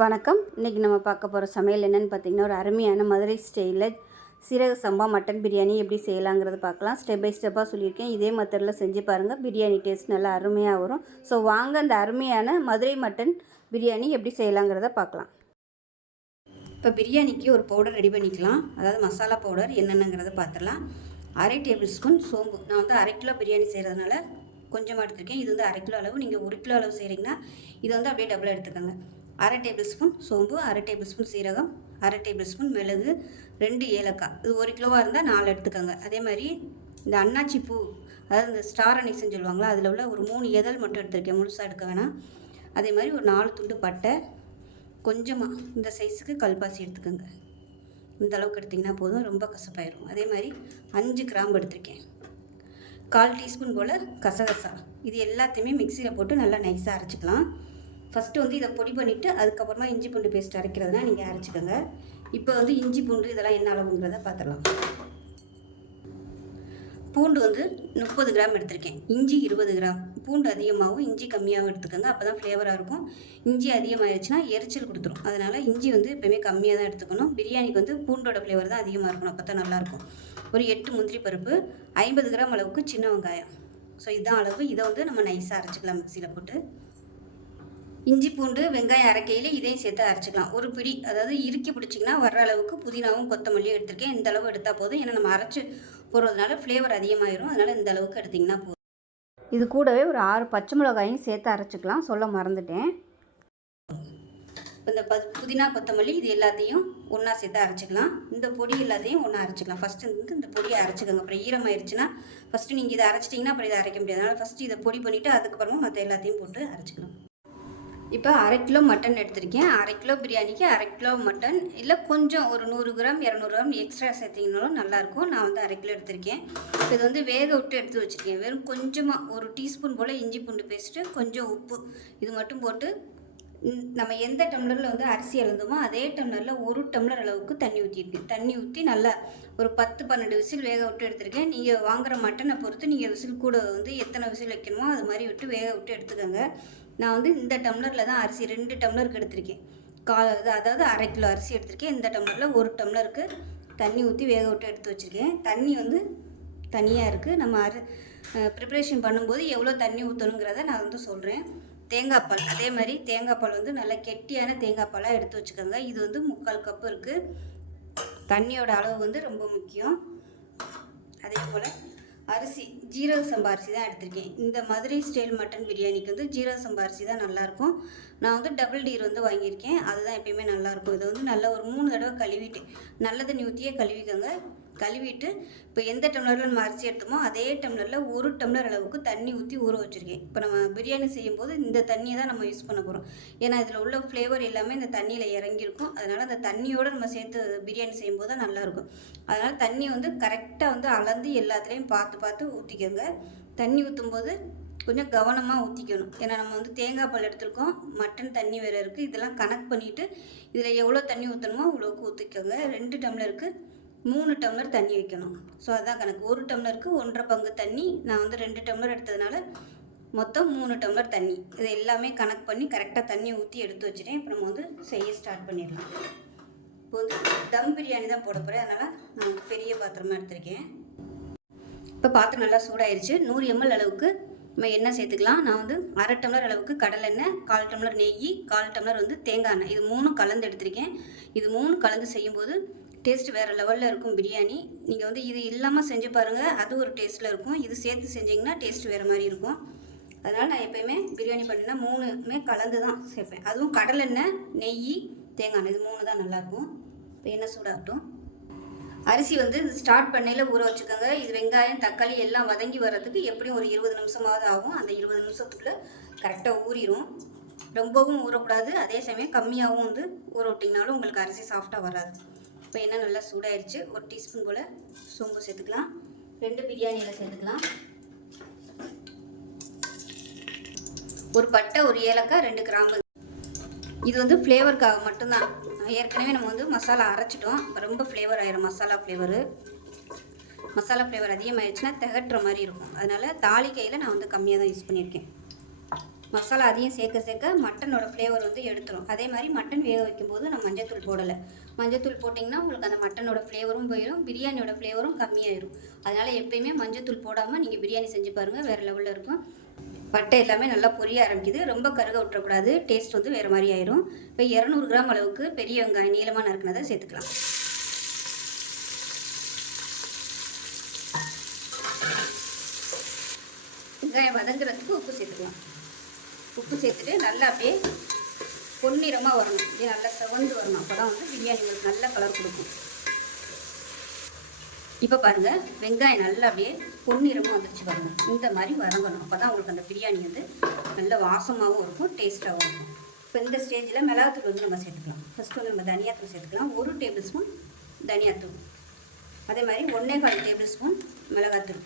வணக்கம். இன்றைக்கி நம்ம பார்க்க போகிற சமையல் என்னென்னு பார்த்தீங்கன்னா ஒரு அருமையான மதுரை ஸ்டைலில் சீரக சம்பா மட்டன் பிரியாணி எப்படி செய்யலாங்கிறது பார்க்கலாம். ஸ்டெப் பை ஸ்டெப்பாக சொல்லியிருக்கேன். இதே மெத்தடில் செஞ்சு பாருங்கள் பிரியாணி டேஸ்ட் நல்லா அருமையாக வரும். ஸோ வாங்க அந்த அருமையான மதுரை மட்டன் பிரியாணி எப்படி செய்யலாங்கிறத பார்க்கலாம். இப்போ பிரியாணிக்கு ஒரு பவுடர் ரெடி பண்ணிக்கலாம். அதாவது மசாலா பவுடர் என்னென்னங்கிறத பார்த்துடலாம் அரை டேபிள் ஸ்பூன் சோம்பு. நான் வந்து அரை கிலோ பிரியாணி செய்கிறதுனால கொஞ்சமாக எடுத்துருக்கேன். இது வந்து அரை கிலோ அளவு. நீங்கள் ஒரு கிலோ அளவு செய்கிறீங்கன்னா இது வந்து அப்படியே டபுளாக எடுத்துக்கோங்க. அரை டேபிள் ஸ்பூன் சோம்பு அரை டேபிள் ஸ்பூன் சீரகம் அரை டேபிள் ஸ்பூன் மிளகு ரெண்டு ஏலக்காய். இது ஒரு கிலோவாக இருந்தால் நாலு எடுத்துக்கோங்க. அதே மாதிரி இந்த அன்னாச்சி பூ அதாவது இந்த ஸ்டார் அனிக்ஸ்னு சொல்லுவாங்களா அதில் உள்ள ஒரு மூணு இதழ் மட்டும் எடுத்திருக்கேன். முழுசாக எடுக்க வேணாம். அதே மாதிரி ஒரு நாலு துண்டு பட்டை. கொஞ்சமாக இந்த சைஸுக்கு கல்பாசி எடுத்துக்கோங்க. இந்த அளவுக்கு எடுத்திங்கன்னா போதும் ரொம்ப கசப்பாயிரும். அதே மாதிரி அஞ்சு கிராம்பு எடுத்திருக்கேன். கால் டீஸ்பூன் போல் கசகசா. இது எல்லாத்தையுமே மிக்சியில் போட்டு நல்லா நைஸாக அரைச்சிக்கலாம். ஃபஸ்ட்டு வந்து இதை பொடி பண்ணிவிட்டு அதுக்கப்புறமா இஞ்சி பூண்டு பேஸ்ட் அரைக்கிறதுனா நீங்கள் அரைச்சிக்கோங்க. இப்போ வந்து இஞ்சி பூண்டு இதெல்லாம் என்ன அளவுங்கிறத பார்த்துடலாம் பூண்டு வந்து முப்பது கிராம் எடுத்திருக்கேன். இஞ்சி இருபது கிராம். பூண்டு அதிகமாகவும் இஞ்சி கம்மியாகவும் எடுத்துக்கோங்க. அப்போ தான் ஃப்ளேவராக இருக்கும். இஞ்சி அதிகமாகிடுச்சுன்னா எரிச்சல் கொடுத்துரும். அதனால் இஞ்சி வந்து எப்போயுமே கம்மியாக தான் எடுத்துக்கணும். பிரியாணிக்கு வந்து பூண்டோட ஃப்ளேவர் தான் அதிகமாக இருக்கணும். அப்போ தான் நல்லாயிருக்கும் ஒரு எட்டு முந்திரி பருப்பு ஐம்பது கிராம் அளவுக்கு சின்ன வெங்காயம். ஸோ இதுதான் அளவு. இதை வந்து நம்ம நைஸாக அரைச்சிக்கலாம் மிக்சியில் போட்டு. இஞ்சி பூண்டு வெங்காயம் அரைக்கையில் இதையும் சேர்த்து அரைச்சிக்கலாம். ஒரு பிடி அதாவது இறுக்கி பிடிச்சிங்கன்னா வர்ற அளவுக்கு புதினாவும் கொத்தமல்லியும் எடுத்திருக்கேன். இந்த அளவு எடுத்தால் போதும். ஏன்னா நம்ம அரைச்சி போடுறதுனால ஃப்ளேவர் அதிகமாயிரும். அதனால் இந்த அளவுக்கு எடுத்திங்கன்னா போதும். இது கூடவே ஒரு ஆறு பச்சை மிளகாயும் சேர்த்து அரைச்சிக்கலாம். சொல்ல மறந்துட்டேன். இந்த ப புதினா கொத்தமல்லி இது எல்லாத்தையும் ஒன்றா சேர்த்து அரைச்சிக்கலாம். இந்த பொடி எல்லாத்தையும் ஒன்றா அரைச்சிக்கலாம். ஃபஸ்ட்டு வந்து இந்த பொடியை அரைச்சிக்கோங்க. அப்புறம் ஈரமாயிருச்சுன்னா ஃபஸ்ட்டு நீங்கள் இதை அரைச்சிட்டிங்கன்னா அப்புறம் இதை அரைக்க முடியாது. அதனால் ஃபஸ்ட்டு இதை பொடி பண்ணிவிட்டு அதுக்கப்புறமா மற்ற எல்லாத்தையும் போட்டு அரைச்சிக்கலாம். இப்போ அரை கிலோ மட்டன் எடுத்திருக்கேன். அரை கிலோ பிரியாணிக்கு அரை கிலோ மட்டன். இல்லை கொஞ்சம் ஒரு நூறு கிராம் இரநூறு கிராம் எக்ஸ்ட்ரா சேர்த்திங்கனாலும் நல்லாயிருக்கும். நான் வந்து அரை கிலோ எடுத்திருக்கேன். இது வந்து வேக விட்டு எடுத்து வச்சுருக்கேன். வெறும் கொஞ்சமாக ஒரு டீஸ்பூன் போல் இஞ்சி பூண்டு பேஸ்ட்டு கொஞ்சம் உப்பு. இது மட்டும் போட்டு நம்ம எந்த டம்ளரில் வந்து அரிசி இழந்தோமோ அதே டம்ளரில் ஒரு டம்ளர் அளவுக்கு தண்ணி ஊற்றிருக்கேன் தண்ணி ஊற்றி நல்லா ஒரு பத்து பன்னெண்டு விசில் வேக விட்டு எடுத்திருக்கேன். நீங்கள் வாங்குகிற மட்டனை பொறுத்து நீங்கள் விசில் கூட வந்து எத்தனை விசில் வைக்கணுமோ அது மாதிரி விட்டு வேக விட்டு எடுத்துக்கோங்க. நான் வந்து இந்த டம்ளரில் தான் அரிசி ரெண்டு டம்ளருக்கு எடுத்திருக்கேன். கால் இது அதாவது அரை கிலோ அரிசி எடுத்திருக்கேன். இந்த டம்ளரில் ஒரு டம்ளருக்கு தண்ணி ஊற்றி வேக விட்டு எடுத்து வச்சுருக்கேன். தண்ணி வந்து தனியாக இருக்குது நம்ம அரி ப்ரிப்ரேஷன் பண்ணும்போது எவ்வளோ தண்ணி ஊற்றணுங்கிறத நான் வந்து சொல்கிறேன் தேங்காய் பால் அதே மாதிரி தேங்காய் பால் வந்து நல்லா கெட்டியான தேங்காய் பாலாக எடுத்து வச்சுக்கோங்க. இது வந்து முக்கால் கப்பு இருக்குது தண்ணியோட அளவு வந்து ரொம்ப முக்கியம். அதே போல் அரிசி ஜீரக சம்பா அரிசி தான் எடுத்திருக்கேன். இந்த மதுரை ஸ்டைல் மட்டன் பிரியாணிக்கு வந்து ஜீரக சம்பா அரிசி தான் நல்லாயிருக்கும். நான் வந்து டபுள் டீர் வந்து வாங்கியிருக்கேன். அதுதான் எப்பயுமே நல்லாயிருக்கும். இதை வந்து நல்லா ஒரு மூணு தடவை கழுவிட்டு நல்லதை நியூத்தியே கழுவிக்கோங்க. கழுவிட்டு இப்போ எந்த டம்ளரில் நம்ம அரிசி எடுத்தோமோ அதே டம்ளரில் ஒரு டம்ளர் அளவுக்கு தண்ணி ஊற்றி ஊற வச்சுருக்கேன். இப்போ நம்ம பிரியாணி செய்யும்போது இந்த தண்ணியை தான் நம்ம யூஸ் பண்ண போகிறோம் ஏன்னா இதில் உள்ள ஃப்ளேவர் எல்லாமே இந்த தண்ணியில் இறங்கியிருக்கும். அதனால் அந்த தண்ணியோடு நம்ம சேர்த்து பிரியாணி செய்யும்போது தான் நல்லாயிருக்கும். அதனால் தண்ணி வந்து கரெக்டாக வந்து அளந்து எல்லாத்துலேயும் பார்த்து பார்த்து ஊற்றிக்கோங்க தண்ணி ஊற்றும்போது கொஞ்சம் கவனமாக ஊற்றிக்கணும் ஏன்னா நம்ம வந்து தேங்காய் பால் எடுத்துருக்கோம். மட்டன் தண்ணி வேறு இருக்குது இதெல்லாம் கணக்கு பண்ணிவிட்டு இதில் எவ்வளோ தண்ணி ஊற்றணுமோ அவ்வளோக்கு ஊற்றிக்கோங்க ரெண்டு டம்ளருக்கு மூணு டம்ளர் தண்ணி வைக்கணும். ஸோ அதுதான் கணக்கு. ஒரு டம்ளருக்கு ஒன்றரை பங்கு தண்ணி. நான் வந்து ரெண்டு டம்ளர் எடுத்ததுனால மொத்தம் மூணு டம்ளர் தண்ணி. இது எல்லாமே கணக்கு பண்ணி கரெக்டாக தண்ணி ஊற்றி எடுத்து வச்சுட்டேன். இப்போ நம்ம வந்து செய்ய ஸ்டார்ட் பண்ணிடலாம். இப்போ வந்து தம் பிரியாணி தான் போட போகிறேன் அதனால் நான் வந்து பெரிய பாத்திரமாக எடுத்திருக்கேன். இப்போ பாத்திரம் நல்லா சூடாயிருச்சு. நூறு எம்எல் அளவுக்கு நம்ம எண்ணெய் சேர்த்துக்கலாம். நான் வந்து அரை டம்ளர் அளவுக்கு கடலெண்ணெய் கால் டம்ளர் நெய் கால் டம்ளர் வந்து தேங்காய் எண்ணெய். இது மூணும் கலந்து எடுத்திருக்கேன். இது மூணு கலந்து செய்யும்போது டேஸ்ட் வேறு லெவலில் இருக்கும் பிரியாணி. நீங்கள் வந்து இது இல்லாமல் செஞ்சு பாருங்கள் அது ஒரு டேஸ்ட்டில் இருக்கும். இது சேர்த்து செஞ்சிங்கன்னா டேஸ்ட் வேறு மாதிரி இருக்கும். அதனால் நான் எப்போயுமே பிரியாணி பண்ணினா மூணுமே கலந்து தான் சேர்ப்பேன். அதுவும் கடலெண்ணெய் நெய் தேங்காய் எண்ணெய் இது மூணு தான் நல்லாயிருக்கும் இப்போ எண்ணெய் சூடாகட்டும். அரிசி வந்து ஸ்டார்ட் பண்ணையில் ஊற வச்சுக்கோங்க. இது வெங்காயம் தக்காளி எல்லாம் வதங்கி வர்றதுக்கு எப்படியும் ஒரு இருபது நிமிஷமாவது ஆகும். அந்த இருபது நிமிஷத்துக்குள்ளே கரெக்டாக ஊறிடும் ரொம்பவும் ஊறக்கூடாது. அதே சமயம் கம்மியாகவும் வந்து ஊற விட்டிங்கனாலும் உங்களுக்கு அரிசி சாஃப்டாக வராது. இப்போ எண்ணெய் நல்லா சூடாயிருச்சு. ஒரு டீஸ்பூன் போல் சோம்பு சேர்த்துக்கலாம். ரெண்டு பிரியாணியில் சேர்த்துக்கலாம். ஒரு பட்டை ஒரு ஏலக்காய் ரெண்டு கிராம்பு. இது வந்து ஃப்ளேவருக்காக மட்டும்தான். ஏற்கனவே நம்ம வந்து மசாலா அரைச்சிட்டோம். ரொம்ப ஃப்ளேவர் ஆயிரும் மசாலா ஃப்ளேவரு. மசாலா ஃப்ளேவர் அதிகமாகிடுச்சுன்னா திகட்டுற மாதிரி இருக்கும். அதனால் தாளிக்கையில் நான் வந்து கம்மியாக தான் யூஸ் பண்ணியிருக்கேன். மசாலா அதையும் சேர்க்க சேர்க்க மட்டனோட ஃப்ளேவர் வந்து எடுத்துரும். அதே மாதிரி மட்டன் வேக வைக்கும்போது நான் மஞ்சத்தூள் போடலை. மஞ்சத்தூள் போட்டிங்கன்னா உங்களுக்கு அந்த மட்டனோட ஃப்ளேவரும் போயிடும் பிரியாணியோட ஃப்ளேவரும் கம்மியாயிடும் அதனால் எப்பயுமே மஞ்சத்தூள் போடாமல் நீங்கள் பிரியாணி செஞ்சு பாருங்கள் வேறு லெவலில் இருக்கும். பட்டை எல்லாமே நல்லா பொரிய ஆரம்பிக்குது. ரொம்ப கருக விட்டுறக்கூடாது டேஸ்ட் வந்து வேறு மாதிரி ஆயிரும். இப்போ இரநூறு கிராம் அளவுக்கு பெரிய வெங்காயம் நீளமாக நறுக்கினதை சேர்த்துக்கலாம். வெங்காயம் வதங்குறதுக்கு உப்பு சேர்த்துக்கலாம். உப்பு சேர்த்துட்டு நல்லா அப்படியே பொன்னிறமாக வரணும். அப்படியே நல்லா செவந்து வரணும். அப்போ தான் வந்து பிரியாணி உங்களுக்கு நல்ல கலர் கொடுக்கும். இப்போ பாருங்கள் வெங்காயம் நல்லா அப்படியே பொன்னிறமாக வந்துருச்சு பாருங்கள் இந்த மாதிரி வதங்கணும். அப்போ தான் உங்களுக்கு அந்த பிரியாணி வந்து நல்ல வாசமாகவும் இருக்கும் டேஸ்ட்டாகவும் இருக்கும். இப்போ இந்த ஸ்டேஜில் மிளகாத்தூள் வந்து நம்ம சேர்த்துக்கலாம். ஃபஸ்ட்டு வந்து நம்ம தனியாத்தூள் சேர்த்துக்கலாம். ஒரு டேபிள் ஸ்பூன் தனியாத்தூள். அதே மாதிரி ஒன்றே கால் டேபிள் ஸ்பூன் மிளகாத்தூள்.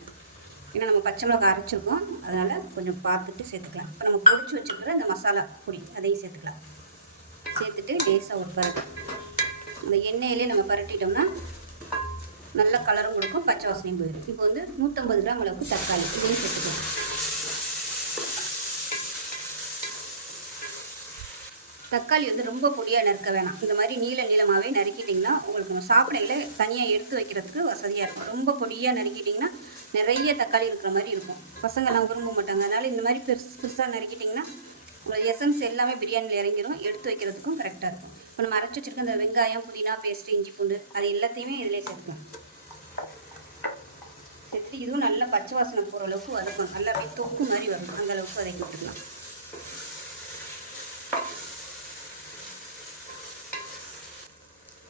ஏன்னா நம்ம பச்சை மிளகா அரைச்சிருக்கோம். அதனால் கொஞ்சம் பார்த்துட்டு சேர்த்துக்கலாம். இப்போ நம்ம பொடிச்சு வச்சுருக்கிற இந்த மசாலா பொடி அதையும் சேர்த்துக்கலாம். சேர்த்துட்டு லேசாக ஒரு பரட்டு. இந்த எண்ணெயிலே நம்ம பரட்டிட்டோம்னா நல்ல கலரும் கொடுக்கும் பச்சை வாசனையும் போயிடும். இப்போ வந்து நூற்றம்பது கிராம் அளவுக்கு தக்காளி இதையும் சேர்த்துக்கலாம். தக்காளி வந்து ரொம்ப பொடியாக நறுக்க வேணாம். இந்த மாதிரி நீள நீளமாகவே நறுக்கிட்டிங்கன்னா உங்களுக்கு சாப்பிடையில் தனியாக எடுத்து வைக்கிறதுக்கு வசதியாக இருக்கும். ரொம்ப பொடியாக நறுக்கிட்டிங்கன்னா நிறைய தக்காளி இருக்கிற மாதிரி இருக்கும். பசங்கள்லாம் விரும்ப மாட்டாங்க. அதனால் இந்த மாதிரி பெருசு பெருசாக நறுக்கிட்டிங்கன்னா உங்களுக்கு எசன்ஸ் எல்லாமே பிரியாணியில் இறங்கிடும் எடுத்து வைக்கிறதுக்கும் கரெக்டாக இருக்கும். இப்போ நம்ம அரைச்சி வச்சுருக்க இந்த வெங்காயம் புதினா பேஸ்ட்டு இஞ்சி பூண்டு அது எல்லாத்தையுமே இதிலே சேர்த்துக்கலாம். சேர்த்துட்டு இதுவும் நல்லா பச்சை வாசனை போகிற அளவுக்கு வதக்கும் நல்லா அப்படியே தொக்கு மாதிரி வரும். அந்த அளவுக்கு வதக்கி விட்டுக்கலாம்.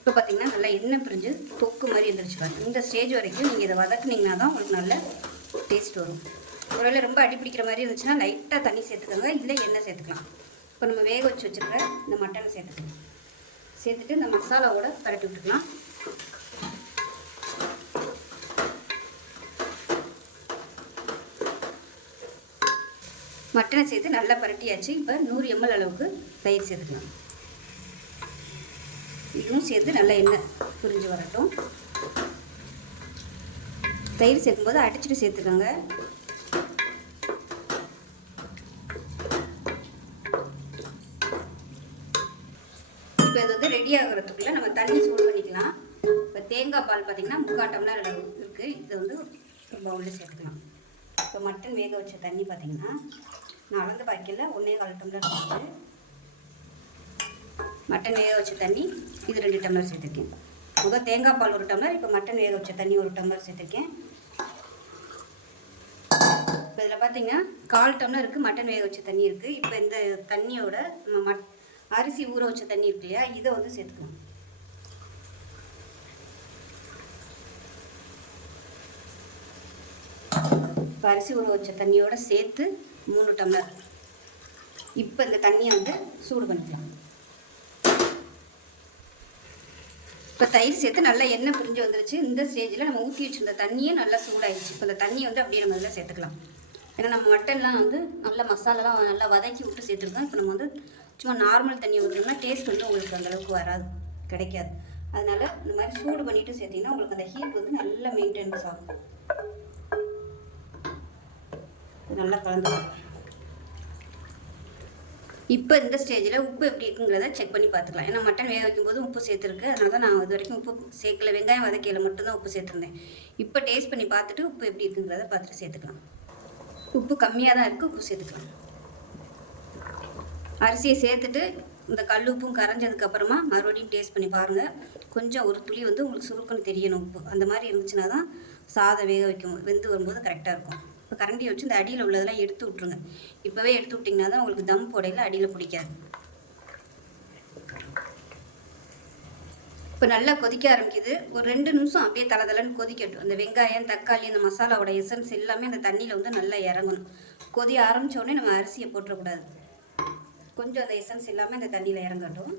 இப்போ பார்த்தீங்கன்னா நல்லா எண்ணெய் பிரிஞ்சு தொக்கு மாதிரி இருந்துருச்சு பாருங்க. இந்த ஸ்டேஜ் வரைக்கும் நீங்கள் இதை வதக்குனீங்கன்னா தான் உங்களுக்கு நல்ல டேஸ்ட் வரும். ஒருவேளை ரொம்ப அடி பிடிக்கிற மாதிரி இருந்துச்சுன்னா லைட்டாக தண்ணி சேர்த்துக்கோங்க. இல்லை எண்ணெய் சேர்த்துக்கலாம். இப்போ நம்ம வேக வச்சு வச்சுருக்க இந்த மட்டனை சேர்த்துக்கலாம். சேர்த்துட்டு இந்த மசாலாவோட பரட்டி விட்டுக்கலாம். மட்டனை சேர்த்து நல்லா பரட்டியாச்சு. இப்போ நூறு எம்எல் அளவுக்கு தயிர் சேர்த்துக்கலாம். இதுவும் சேர்த்து நல்லா எண்ணெய் புரிஞ்சு வரட்டும். தயிர் சேர்க்கும்போது அடிச்சுட்டு சேர்த்துக்கோங்க. இப்போ இது வந்து ரெடி ஆகிறதுக்குள்ளே நம்ம தண்ணி சூடு பண்ணிக்கலாம். இப்போ தேங்காய் பால் பார்த்தீங்கன்னா முக்கால் டம்ளர் இருக்குது இது வந்து ஒரு பவுலில் சேர்த்துக்கலாம். இப்போ மட்டன் வேக வச்ச தண்ணி பார்த்தீங்கன்னா நான் அளந்து பாய்க்கல ஒன்றே கால் டம்ளர் இருக்குது மட்டன் வேக வச்ச தண்ணி இது ரெண்டு டம்ளர் சேர்த்துருக்கேன். முதல் தேங்காய் பால் ஒரு டம்ளர் இப்போ மட்டன் வேக வச்ச தண்ணி ஒரு டம்ளர் சேர்த்துருக்கேன். இப்போ இதில் பார்த்தீங்கன்னா கால் டம்ளர் இருக்குது மட்டன் வேக வச்ச தண்ணி இருக்குது இப்போ இந்த தண்ணியோட நம்ம மட் அரிசி ஊற வச்ச தண்ணி இருக்கு இல்லையா இதை வந்து சேர்த்துக்கலாம். இப்போ அரிசி ஊற வச்ச தண்ணியோடு சேர்த்து மூணு டம்ளர். இப்போ இந்த தண்ணியை வந்து சூடு பண்ணிக்கலாம். இப்போ தயிர் சேர்த்து நல்லா எண்ணெய் பிரிஞ்சு வந்துருச்சு. இந்த ஸ்டேஜில் நம்ம ஊற்றி வச்சிருந்த தண்ணியே நல்லா சூடாயிடுச்சு. இப்போ இந்த தண்ணியை வந்து அப்படியே நம்ம இதில் சேர்த்துக்கலாம். ஏன்னா நம்ம மட்டன்லாம் வந்து நல்ல மசாலாலாம் நல்லா வதக்கி விட்டு சேர்த்துருக்கோம். இப்போ நம்ம வந்து சும்மா நார்மல் தண்ணி ஊற்றுனோம்னா டேஸ்ட் வந்து உங்களுக்கு அந்தளவுக்கு வராது. கிடைக்காது. அதனால் இந்த மாதிரி சூடு பண்ணிவிட்டு சேர்த்திங்கன்னா உங்களுக்கு அந்த ஹீட் வந்து நல்லா மெயின்டெனன்ஸ் ஆகும். நல்லா கலந்து இப்போ இந்த ஸ்டேஜில் உப்பு எப்படி இருக்குங்கிறத செக் பண்ணி பார்த்துக்கலாம். ஏன்னா மட்டன் வேக வைக்கும்போது உப்பு சேர்த்துருக்கு. அதனால தான் நான் இது வரைக்கும் உப்பு சேர்க்கல. வெங்காயம் வதக்கையில் மட்டும்தான் உப்பு சேர்த்துருந்தேன். இப்போ டேஸ்ட் பண்ணி பார்த்துட்டு உப்பு எப்படி இருக்குங்கிறத பார்த்துட்டு சேர்த்துக்கலாம். உப்பு கம்மியாக தான் இருக்குது உப்பு சேர்த்துக்கலாம். அரிசியை சேர்த்துட்டு இந்த கல் உப்பும் கரைஞ்சதுக்கப்புறமா மறுபடியும் டேஸ்ட் பண்ணி பாருங்கள் கொஞ்சம் ஒரு துளி வந்து உங்களுக்கு சுருக்குன்னு தெரியணும் உப்பு. அந்த மாதிரி இருந்துச்சுன்னா தான் சாதம் வேக வைக்கும் வெந்து வரும்போது கரெக்டாக இருக்கும். இப்போ கரண்டியை வச்சு இந்த அடியில் உள்ளதெல்லாம் எடுத்து விட்ருங்க இப்போவே எடுத்து விட்டிங்கன்னா தான் உங்களுக்கு தம் போடையில் அடியில் பிடிக்காது. இப்போ நல்லா கொதிக்க ஆரம்பிக்குது. ஒரு ரெண்டு நிமிஷம் அப்படியே தலை தலைன்னு கொதிக்கட்டும். அந்த வெங்காயம் தக்காளி அந்த மசாலாவோட எசன்ஸ் எல்லாமே அந்த தண்ணியில் வந்து நல்லா இறங்கணும். கொதி ஆரம்பித்தோடனே நம்ம அரிசியை போட்டுறக்கூடாது. கொஞ்சம் அந்த எசன்ஸ் எல்லாமே அந்த தண்ணியில் இறங்கட்டும்.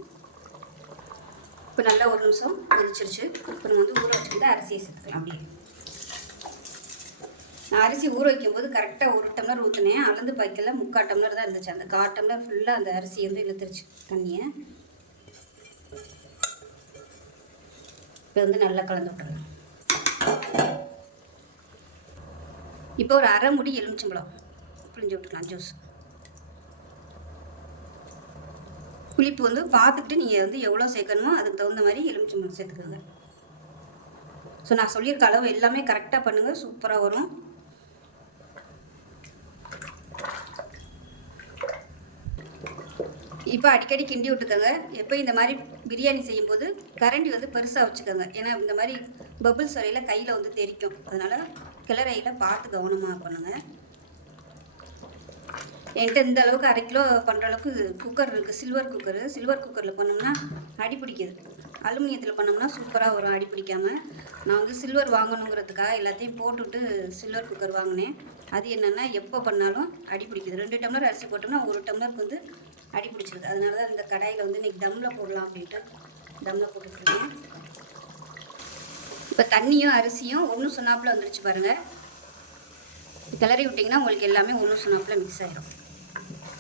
இப்போ நல்லா ஒரு நிமிஷம் கொதிச்சிருச்சு. இப்போ நம்ம வந்து ஊற வச்சுக்கிட்டு அரிசியை சேர்த்துக்கலாம் அப்படியே. நான் அரிசி ஊற வைக்கும்போது கரெக்டாக ஒரு டம்ளர் ஊற்றினேன் அளந்து பாய்க்கல முக்கால் டம்ளர் தான் இருந்துச்சு. அந்த கால் டம்ளர் ஃபுல்லாக அந்த அரிசி வந்து இழுத்துருச்சு தண்ணியை. இப்போ வந்து நல்லா கலந்து விட்டுறலாம் இப்போ ஒரு அரை முடி எலுமிச்சம்பழம். புளிஞ்சு விட்டுக்கலாம் ஜூஸ் புளிப்பு வந்து பார்த்துட்டு நீங்கள் வந்து எவ்வளோ சேர்க்கணுமோ அதுக்கு தகுந்த மாதிரி எலுமிச்சம்பழம் சேர்த்துக்கோங்க. ஸோ நான் சொல்லியிருக்க அளவு எல்லாமே கரெக்டாக பண்ணுங்கள் சூப்பராக வரும். இப்போ அடிக்கடி கிண்டி விட்டுக்கோங்க. எப்போ இந்த மாதிரி பிரியாணி செய்யும்போது கரண்டி வந்து பெருசாக வச்சுக்கோங்க. ஏன்னா இந்த மாதிரி பபுள்ஸ் வரையில் கையில் வந்து தெரிக்கும். அதனால் கிளறையில் பார்த்து கவனமாக பண்ணுங்கள் என்கிட்ட இந்த அளவுக்கு அரை கிலோ பண்ணுற அளவுக்கு குக்கர் இருக்குது சில்வர் குக்கரு சில்வர் குக்கரில் பண்ணோம்னா அடி பிடிக்குது. அலுமினியத்தில் பண்ணோம்னா சூப்பராக வரும் அடி பிடிக்காமல் நான் வந்து சில்வர் வாங்கணுங்கிறதுக்காக எல்லாத்தையும் போட்டுவிட்டு சில்வர் குக்கர் வாங்கினேன். அது என்னென்னா எப்போ பண்ணாலும் அடி பிடிக்குது. ரெண்டு டம்ளர் அரிசி போட்டோம்னா ஒரு டம்ளருக்கு வந்து அடி பிடிச்சிருது. அதனால தான் இந்த கடாயில் வந்து இன்றைக்கி தம்மில் போடலாம் அப்படின்ட்டு தம்மில் போட்டுட்ருக்கேன் இப்போ தண்ணியும் அரிசியும் ஒன்றும் சொன்னாப்பில் வந்துருச்சு பாருங்கள் கிளறி விட்டிங்கன்னா உங்களுக்கு எல்லாமே ஒன்றும் சொன்னாப்பில் மிக்ஸ் ஆகிடும்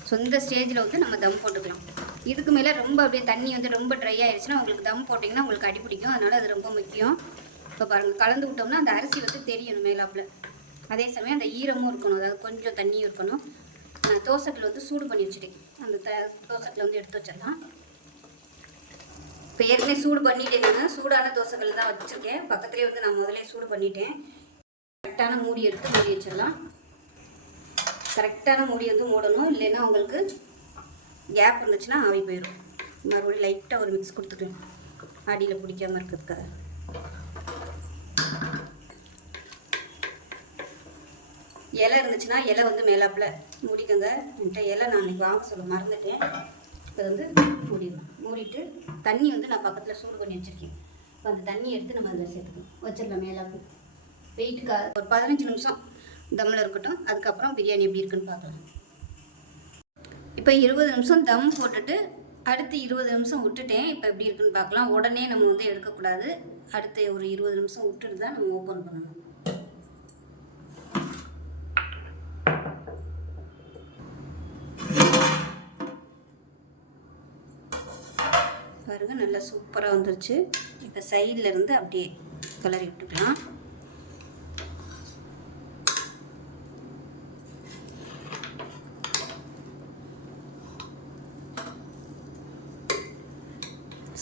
ஸோ இந்த ஸ்டேஜில் வந்து நம்ம தம் போட்டுக்கலாம். இதுக்கு மேலே ரொம்ப அப்படியே தண்ணி வந்து ரொம்ப ட்ரை ஆயிடுச்சுன்னா உங்களுக்கு தம் போட்டிங்கன்னா உங்களுக்கு அடி பிடிக்கும். அதனால் அது ரொம்ப முக்கியம். இப்போ பாருங்கள் கலந்து விட்டோம்னா அந்த அரிசி வந்து தெரியணும் மேலாப்பில். அதே சமயம் அந்த ஈரமும் இருக்கணும். அதாவது கொஞ்சம் தண்ணியும் இருக்கணும். நான் தோசைக்கில் வந்து சூடு பண்ணி வச்சுட்டேன். அந்த த தோசைக்கில் வந்து எடுத்து வச்சிடலாம். இப்போ ஏற்கனவே சூடு பண்ணிட்டேன் சூடான தோசைகள் தான் வச்சுருக்கேன். பக்கத்துலேயே வந்து நான் முதலே சூடு பண்ணிட்டேன். கரெக்டான மூடி எடுத்து மூடி வச்சிடலாம். கரெக்டான மூடி வந்து மூடணும். இல்லைன்னா உங்களுக்கு கேப் இருந்துச்சுன்னா ஆவி போயிடும் மறுபடியும் லைட்டாக ஒரு மிக்ஸ் கொடுத்துக்கலாம் அடியில் பிடிக்காம இருக்கிறதுக்காக. இலை இருந்துச்சுன்னா இலை வந்து மேலாப்பில் மூடிக்கோங்க. என்கிட்ட இலை நான் அன்றைக்கி வாங்க சொல்ல மறந்துட்டேன். இப்போ வந்து மூடிடலாம் மூடிட்டு தண்ணி வந்து நான் பக்கத்தில் சூடு பண்ணி வச்சுருக்கேன். இப்போ அந்த தண்ணி எடுத்து நம்ம அதில் சேர்த்துக்கணும். வச்சிடலாம் மேலாப்பு. வெயிட்டுக்கா ஒரு பதினஞ்சு நிமிஷம் தம்மில் இருக்கட்டும். அதுக்கப்புறம் பிரியாணி எப்படி இருக்குன்னு பார்க்கலாம். இப்போ இருபது நிமிஷம் தம் போட்டுட்டு அடுத்து இருபது நிமிஷம் விட்டுட்டேன். இப்போ எப்படி இருக்குன்னு பார்க்கலாம். உடனே நம்ம வந்து எடுக்கக்கூடாது. அடுத்து ஒரு இருபது நிமிஷம் விட்டுட்டு தான் நம்ம ஓப்பன் பண்ணணும். பாருங்கள் நல்லா சூப்பராக வந்துருச்சு. இப்போ சைடில் இருந்து அப்படியே கிளறி விட்டுக்கலாம்.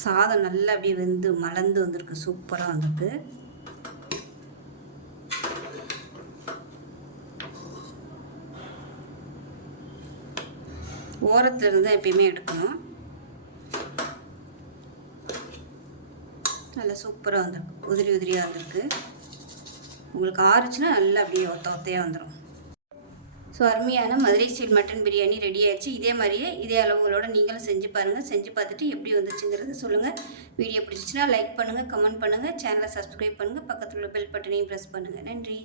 சாதம் நல்லா அப்படியே வெந்து மலர்ந்து வந்திருக்கு. சூப்பராக வந்திருக்கு. ஓரத்துல இருந்து தான் எப்பயுமே எடுக்கணும். நல்லா சூப்பராக வந்திருக்கு. உதிரி உதிரியாக வந்திருக்கு. உங்களுக்கு ஆறுச்சுன்னா நல்லா அப்படியே ஒத்த ஒத்தையாக வந்துடும் ஸோ அருமையான Madurai style mutton biryani ready ஆயிடுச்சு. இதே மாதிரியே இதே அளவுகளோட நீங்களும் செஞ்சு பாருங்கள் செஞ்சு பார்த்துட்டு எப்படி வந்துச்சுங்கிறத சொல்லுங்கள் வீடியோ பிடிச்சிச்சின்னா லைக் பண்ணுங்கள் கமெண்ட் பண்ணுங்கள் சேனலை சப்ஸ்கிரைப் பண்ணுங்கள் பக்கத்தில் உள்ள பெல் பட்டனையும் ப்ரெஸ் பண்ணுங்கள் நன்றி.